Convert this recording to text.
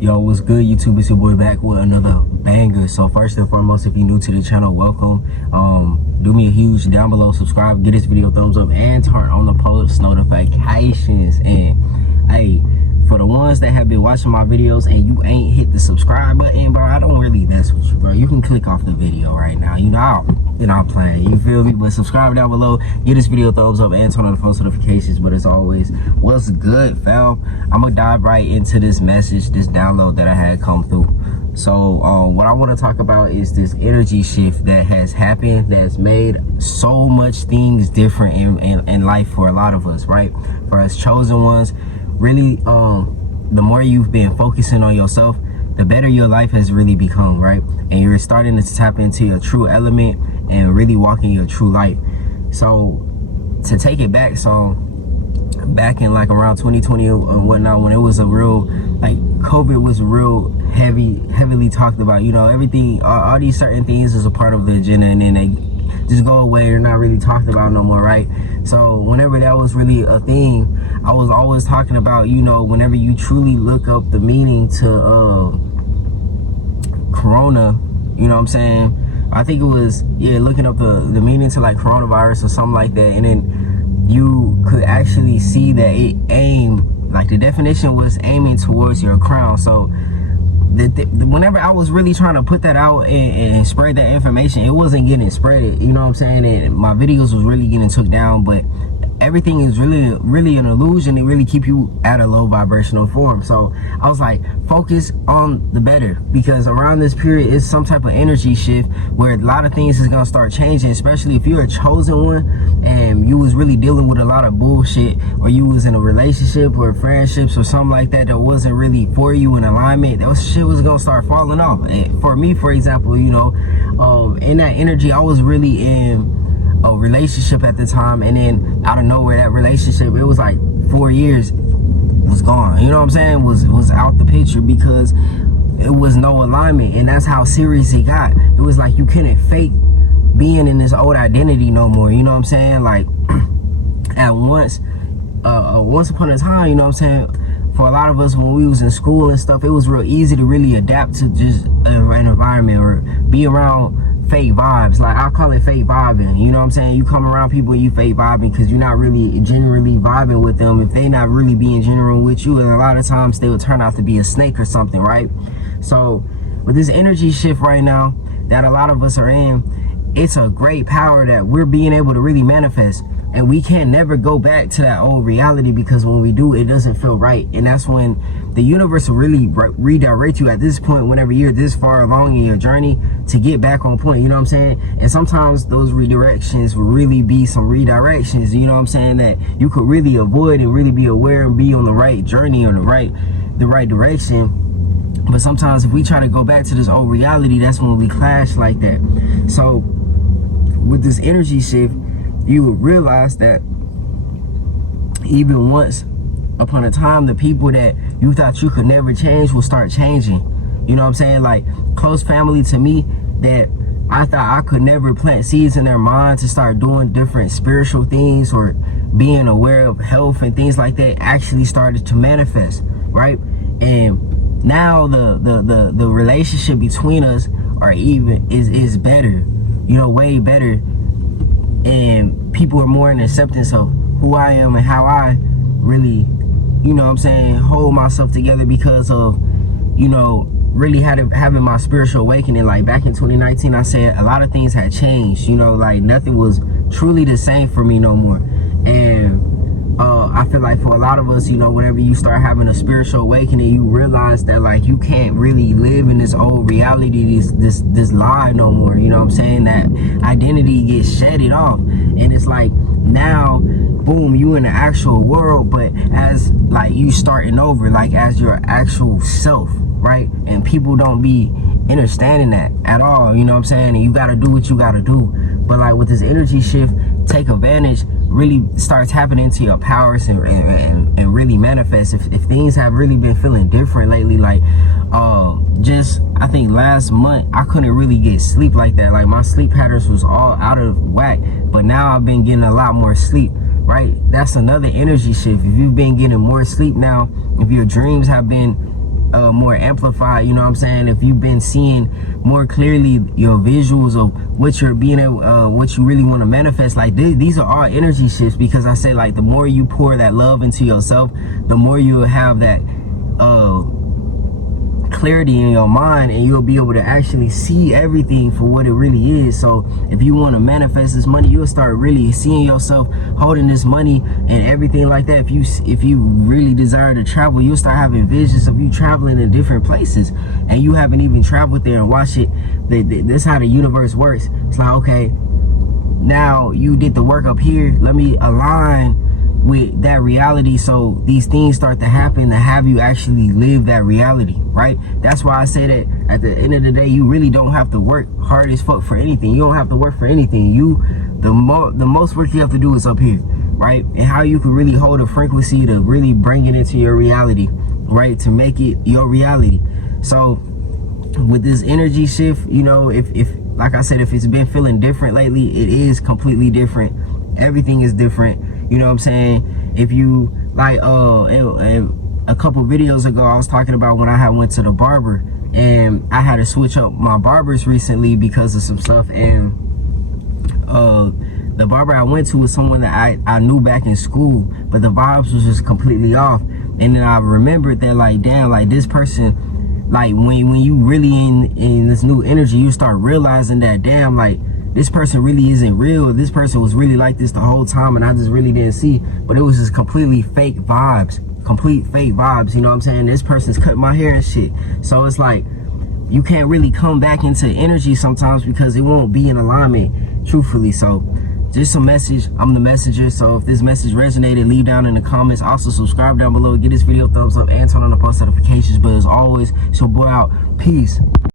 Yo, what's good, YouTube? It's your boy back with another banger. So first and foremost, if you're new to the channel, welcome. Do me a huge down below, subscribe, get this video a thumbs up, and turn on the post notifications. And hey, for the ones that have been watching my videos and you ain't hit the subscribe button, bro, I don't really mess with you, bro. You can click off the video right now. You know I'm playing, you feel me? But subscribe down below, give this video a thumbs up, and turn on the post notifications. But as always, what's good, fam? I'm gonna dive right into this message, this download that I had come through. So what I want to talk about is this energy shift that has happened, that's made so much things different in life for a lot of us, right? For us chosen ones, really, the more you've been focusing on yourself, the better your life has really become, right? And you're starting to tap into your true element and really walking your true light. So to take it back, so back in like around 2020 and whatnot, when it was a real, like, COVID was real heavily talked about, you know, everything, all these certain things is a part of the agenda, and then they just go away. They're not really talked about no more, right? So whenever that was really a thing, I was always talking about, you know, whenever you truly look up the meaning to corona, you know what I'm saying? I think it was, yeah, looking up the meaning to like coronavirus or something like that, and then you could actually see that it aimed, like the definition was aiming towards your crown. So whenever I was really trying to put that out and spread that information, it wasn't getting spreaded, you know what I'm saying? And my videos was really getting took down, but everything is really an illusion. It really keep you at a low vibrational form. So I was like, focus on the better, because around this period is some type of energy shift where a lot of things is gonna start changing, especially if you're a chosen one and you was really dealing with a lot of bullshit, or you was in a relationship or friendships or something like that that wasn't really for you in alignment. That shit was gonna start falling off. And for me, for example, you know, in that energy, I was really in a relationship at the time, and then out of nowhere, that relationship, it was like 4 years, was gone, you know what I'm saying, was out the picture, because it was no alignment. And that's how serious it got. It was like you couldn't fake being in this old identity no more, you know what I'm saying? Like at once upon a time, you know what I'm saying, for a lot of us when we was in school and stuff, it was real easy to really adapt to just an environment or be around fake vibes. Like, I call it fake vibing, you know what I'm saying? You come around people and you fake vibing because you're not really genuinely vibing with them. If they not really being genuine with you, and a lot of times they will turn out to be a snake or something, right? So with this energy shift right now that a lot of us are in, it's a great power that we're being able to really manifest. And we can never go back to that old reality, because when we do, it doesn't feel right. And that's when the universe will really redirect you at this point, whenever you're this far along in your journey, to get back on point, you know what I'm saying? And sometimes those redirections will really be some redirections, you know what I'm saying, that you could really avoid and really be aware and be on the right journey or the right direction. But sometimes if we try to go back to this old reality, that's when we clash like that. So with this energy shift, you would realize that even once upon a time, the people that you thought you could never change will start changing. You know what I'm saying? Like close family to me that I thought I could never plant seeds in their mind to start doing different spiritual things or being aware of health and things like that, actually started to manifest, right? And now the relationship between us are even is better, you know, way better. And people are more in acceptance of who I am and how I really, you know what I'm saying, hold myself together, because of, you know, really having my spiritual awakening. Like back in 2019, I said a lot of things had changed, you know, like nothing was truly the same for me no more. And I feel like for a lot of us, you know, whenever you start having a spiritual awakening, you realize that like you can't really live in this old reality, this lie no more, you know what I'm saying? That identity gets shedded off, and it's like now, boom, you in the actual world, but as like you starting over, like as your actual self, right? And people don't be understanding that at all, you know what I'm saying? And you gotta do what you gotta do. But like with this energy shift, take advantage, really start tapping into your powers and really manifest. If things have really been feeling different lately, like just I think last month I couldn't really get sleep like that. Like my sleep patterns was all out of whack, but now I've been getting a lot more sleep, right? That's another energy shift. If you've been getting more sleep now, if your dreams have been more amplified, you know what I'm saying? If you've been seeing more clearly your visuals of what you're being able, what you really want to manifest, like these are all energy shifts, because I say, like, the more you pour that love into yourself, the more you'll have that clarity in your mind, and you'll be able to actually see everything for what it really is. So if you want to manifest this money, you'll start really seeing yourself holding this money and everything like that. If you really desire to travel, you'll start having visions of you traveling in different places, and you haven't even traveled there and watch it. That's how the universe works. It's like, okay, now you did the work up here, let me align with that reality, so these things start to happen to have you actually live that reality, right? That's why I say that at the end of the day, you really don't have to work hard as fuck for anything. You don't have to work for anything. The most work you have to do is up here, right? And how you can really hold a frequency to really bring it into your reality, right? To make it your reality. So with this energy shift, you know, if like I said, if it's been feeling different lately, it is completely different. Everything is different. You know what I'm saying? If you like, a couple videos ago, I was talking about when I went to the barber, and I had to switch up my barbers recently because of some stuff. And the barber I went to was someone that I knew back in school, but the vibes was just completely off. And then I remembered that, like, damn, like, this person, like, when you really in this new energy, you start realizing that, damn, like, this person really isn't real. This person was really like this the whole time, and I just really didn't see. But it was just completely fake vibes, complete fake vibes. You know what I'm saying? This person's cut my hair and shit. So it's like, you can't really come back into energy sometimes because it won't be in alignment, truthfully. So just a message. I'm the messenger. So if this message resonated, leave down in the comments. Also subscribe down below, give this video a thumbs up, and turn on the post notifications. But as always, it's your boy out. Peace.